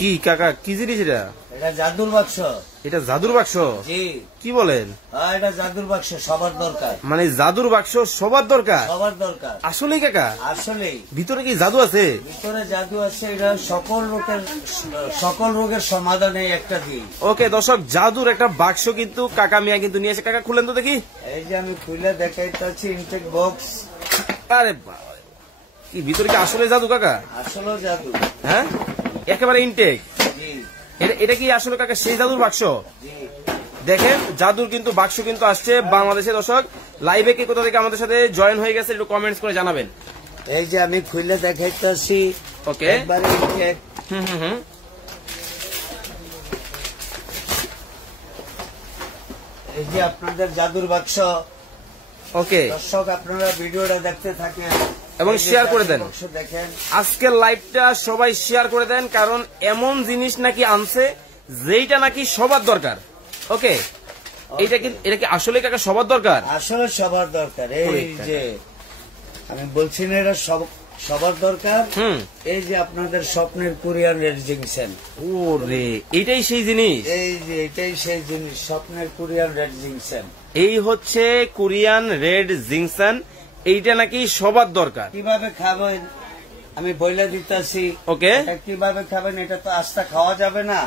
কি কাকা কি জিনিস এটা? এটা জাদুর বাক্স। এটা জাদুর বাক্স? জি। কি বলেন? এটা জাদুর বাক্স, সবার দরকার। মানে জাদুর বাক্স সবার দরকার? সবার দরকার। আসলেই কাকা? আসলেই। ভিতরে কি জাদু আছে? ভিতরে জাদু আছে। এটা সকল রোগের সমাধানে একটা দিই। ওকে দর্শক, জাদুর একটা বাক্স কিন্তু কাকা মিয়া কিন্তু নিয়ে এসে, কাকা খুলেন তো দেখি। এই যে আমি খুলে দেখাইতেছি ইনটেক বক্স। আরে বাবা, কি ভিতরে কি আসলে জাদু কাকা? আসলে জাদু। হ্যাঁ, একেবারে ইনটেক। জি। এটা কি আসলে কাকা সেই জাদুর বাক্স? জি। দেখেন জাদুর কিন্তু বাক্স কিন্তু আসছে বাংলাদেশে। দর্শক লাইভে কি কোথা থেকে আমাদের সাথে জয়েন হয়ে গেছে একটু কমেন্টস করে জানাবেন। এই যে আমি খুলে দেখাইতেছি। ওকে। একবারে ইনটেক। হুম। এই যে আপনাদের জাদুর বাক্স। ওকে দর্শক আপনারা ভিডিওটা দেখতে থাকেন এবং শেয়ার করে দেন। দেখেন আজকের লাইভটা সবাই শেয়ার করে দেন, কারণ এমন জিনিস নাকি আনছে যেইটা নাকি সবার দরকার। ওকে, এটা কি আসলে কাকা সবার দরকার? আসলে সবার দরকার। এই যে আমি বলছি না, এটা সবার দরকার। এই যে আপনাদের স্বপ্নের কোরিয়ান রেড জিংসেন। ওরে, এটাই সেই জিনিস। এই যে এটাই সেই জিনিস, স্বপ্নের কোরিয়ান রেড জিংসেন। এই হচ্ছে কোরিয়ান রেড জিংসেন, এইটা নাকি সবার দরকার। কিভাবে খাবেন আমি বইলা দিতেছি। ওকে, কিভাবে খাবেন এটা তো আস্তা খাওয়া যাবে না।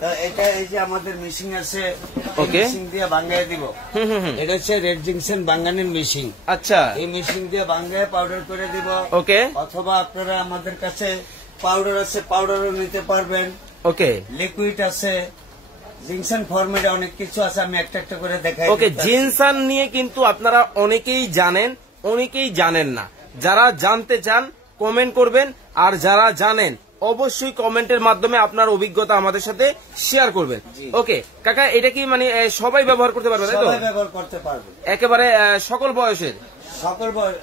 তো এটা এই যে আমাদের মেশিন আছে, ওকে, মেশিন দিয়ে ভাঙাই দিব। এটা হচ্ছে রেড জিংসেন ভাঙানোর মেশিন। আচ্ছা, এই মেশিন দিয়ে ভাঙায় পাউডার করে দিব। ওকে, অথবা আপনারা আমাদের কাছে পাউডার আছে, পাউডারও নিতে পারবেন। ওকে, লিকুইড আছে, জিংসেন ফরম্যাটে অনেক কিছু আছে, আমি একটা একটা করে দেখাই। ওকে, জিনসান নিয়ে কিন্তু আপনারা অনেকেই জানেন, অনেকেই জানেন না। যারা জানতে চান কমেন্ট করবেন, আর যারা জানেন অবশ্যই কমেন্টের মাধ্যমে আপনার অভিজ্ঞতা আমাদের সাথে শেয়ার করবেন। ওকে কাকা, এটা কি মানে সবাই ব্যবহার করতে পারবে? সবাই ব্যবহার করতে পারবে, একেবারে সকল বয়সের? সকল বয়স,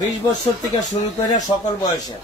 20 বছর থেকে শুরু করে সকল বয়সের।